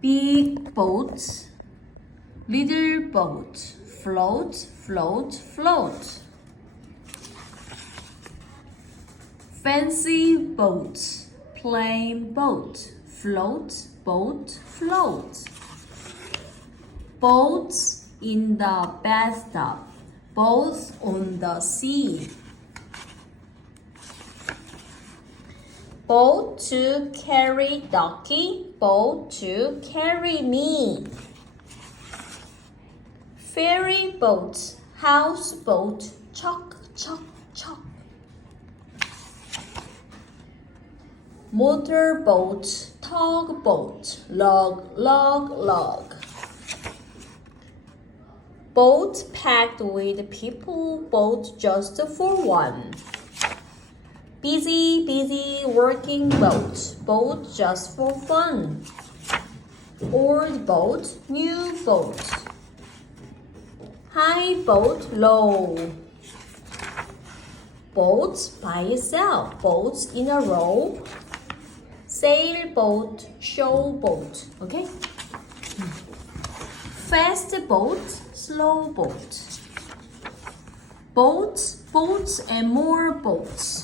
Big boat, little boat, float, float, float. Fancy boat, plain boat, float, boat, float. Boats in the bathtub, boats on the sea. Boat to carry ducky, boat to carry me. Ferry boat, houseboat, chuck, chuck, chuck. Motorboat, tugboat, log, log, log. Boat packed with people, boat just for one. Busy, busy working boat, boat just for fun. Old boat, new boat. High boat, low. Boats by itself, boats in a row. Sailboat, showboat. Okay? Fast boat, slow boat. Boats, boats, and more boats.